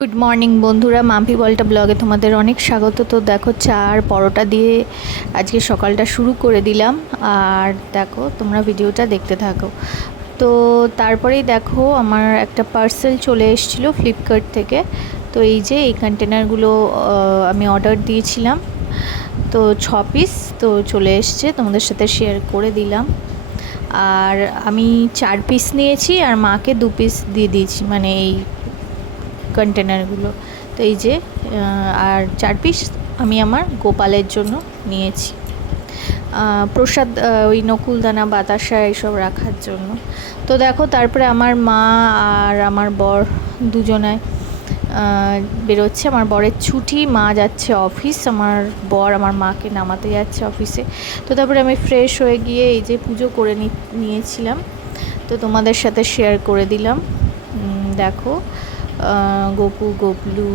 Good morning বন্ধুরা, মাম্পি বলটা ব্লগে তোমাদের অনেক স্বাগত। তো দেখো, চা আর পরোটা দিয়ে আজকে সকালটা শুরু করে দিলাম। আর দেখো, তোমরা ভিডিওটা দেখতে থাকো। তো তারপরেই দেখো, আমার একটা পার্সেল চলে এসেছিলো ফ্লিপকার্ট থেকে। তো এই যে এই কন্টেনারগুলো আমি অর্ডার দিয়েছিলাম, তো 6 পিস তো চলে এসছে, তোমাদের সাথে শেয়ার করে দিলাম। আর আমি 4 পিস নিয়েছি আর মাকে 2 পিস দিয়ে দিয়েছি, মানে এই কন্টেনারগুলো। তো এই যে আর 4 পিস আমি আমার গোপালের জন্য নিয়েছি, প্রসাদ, ওই নকুলদানা বাতাসা এইসব রাখার জন্য। তো দেখো, তারপরে আমার মা আর আমার বর দুজনায় বেরোচ্ছে। আমার বরের ছুটি, মা যাচ্ছে অফিস, আমার বর আমার মাকে নামাতে যাচ্ছে অফিসে। তো তারপরে আমি ফ্রেশ হয়ে গিয়ে এই যে পুজো করে নিয়েছিলাম, তো তোমাদের সাথে শেয়ার করে দিলাম। দেখো, গোপু গোপলু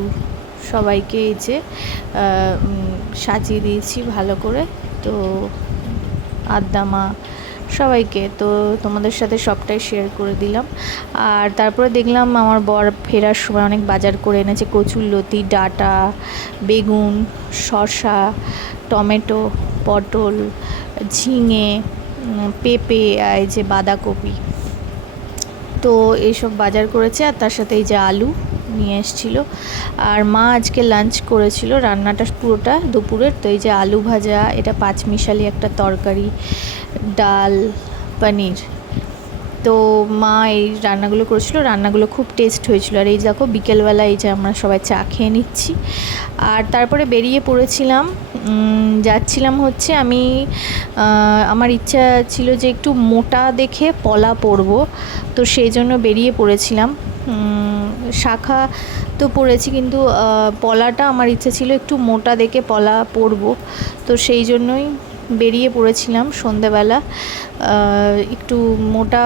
সবাইকে এই যে সাজিয়ে দিয়েছি ভালো করে, তো আদ্দামা সবাইকে, তো তোমাদের সাথে সবটাই শেয়ার করে দিলাম। আর তারপরে দেখলাম আমার বর ফেরার সময় অনেক বাজার করে এনেছে, কচুরলতি, ডাঁটা, বেগুন, শসা, টমেটো, পটল, ঝিঙে, পেঁপে, এই যে বাঁধাকপি, তো এইসব বাজার করেছে। আর তার সাথে এই যে আলু নিয়ে এসেছিলো। আর মা আজকে লাঞ্চ করেছিল, রান্নাটা পুরোটা দুপুরের। তো এই যে আলু ভাজা, এটা পাঁচমিশালি একটা তরকারি, ডাল, পনির। তো মা এই রান্নাগুলো করেছিল, রান্নাগুলো খুব টেস্ট হয়েছিল। আর এই দেখো, বিকেলবেলা এই যে আমরা সবাই চা খেয়ে নিচ্ছি। আর তারপরে বেরিয়ে পড়েছিলাম, যাচ্ছিলাম হচ্ছে আমি, আমার ইচ্ছা ছিল যে একটু মোটা দেখে পলা পরবো, তো সেই জন্য বেরিয়ে পড়েছিলাম। শাখা তো পরেছি, কিন্তু পলাটা আমার ইচ্ছা ছিল একটু মোটা দেখে পলা পরবো, তো সেই জন্যই বেরিয়ে পড়েছিলাম সন্ধেবেলা। একটু মোটা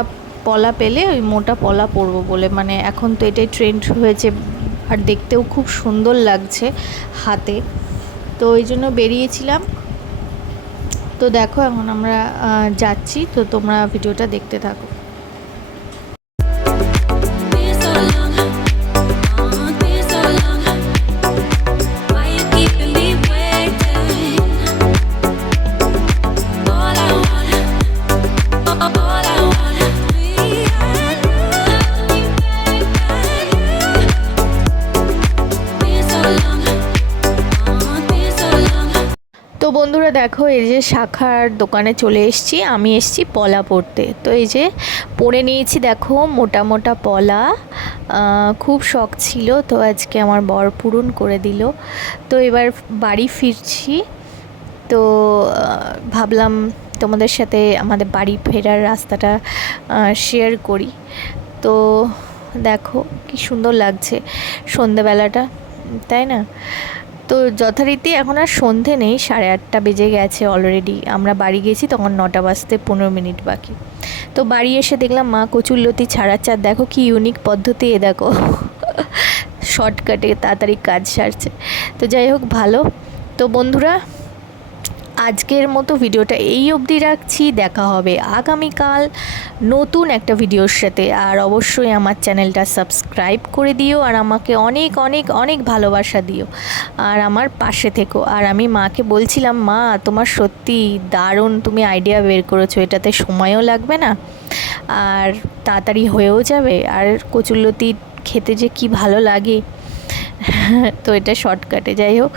পলা পেলে ওই মোটা পলা পরবো বলে, মানে এখন তো এটাই ট্রেন্ড হয়েছে আর দেখতেও খুব সুন্দর লাগছে হাতে, তো ওই জন্য বেরিয়েছিলাম। তো দেখো, এখন আমরা যাচ্ছি, তো তোমরা ভিডিওটা দেখতে থাকো। তো বন্ধুরা দেখো, এই যে শাখার দোকানে চলে এসেছি, আমি এসেছি পলা পরতে। তো এই যে পরে নিয়েছি, দেখো মোটা মোটা পলা, খুব শখ ছিল, তো আজকে আমার বর পূরণ করে দিল। তো এবার বাড়ি ফিরছি, তো ভাবলাম তোমাদের সাথে আমাদের বাড়ি ফেরার রাস্তাটা শেয়ার করি। তো দেখো কি সুন্দর লাগছে সন্ধেবেলাটা, তাই না? তো যথারীতি এখন আর সন্ধে নেই, 8:30 বেজে গেছে অলরেডি। আমরা বাড়ি গেছি তখন 9টা বাজতে 15 মিনিট বাকি। তো বাড়ি এসে দেখলাম মা কচুরলতি ছাড়াচ্ছে। আর দেখো কি ইউনিক পদ্ধতি, এ দেখো শর্টকাটে তাড়াতাড়ি কাজ সারছে। তো যাই হোক, ভালো। তো বন্ধুরা, আজকের মতো ভিডিওটা এই অবধি রাখছি। দেখা হবে আগামীকাল নতুন একটা ভিডিওর সাথে। আর অবশ্যই আমার চ্যানেলটা সাবস্ক্রাইব করে দিও, আর আমাকে অনেক অনেক অনেক ভালোবাসা দিও, আর আমার পাশে থেকো। আর আমি মাকে বলছিলাম, মা তোমার সত্যি দারুণ, তুমি আইডিয়া বের করেছো, এটাতে সময়ও লাগবে না আর তাড়াতাড়ি হয়েও যাবে, আর কচুরলতি খেতে যে কি ভালো লাগে, তো এটা শর্টকাটে। যাই হোক,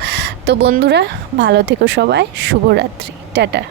তো বন্ধুরা ভালো থেকো সবাই, শুভরাত্রি, টাটা।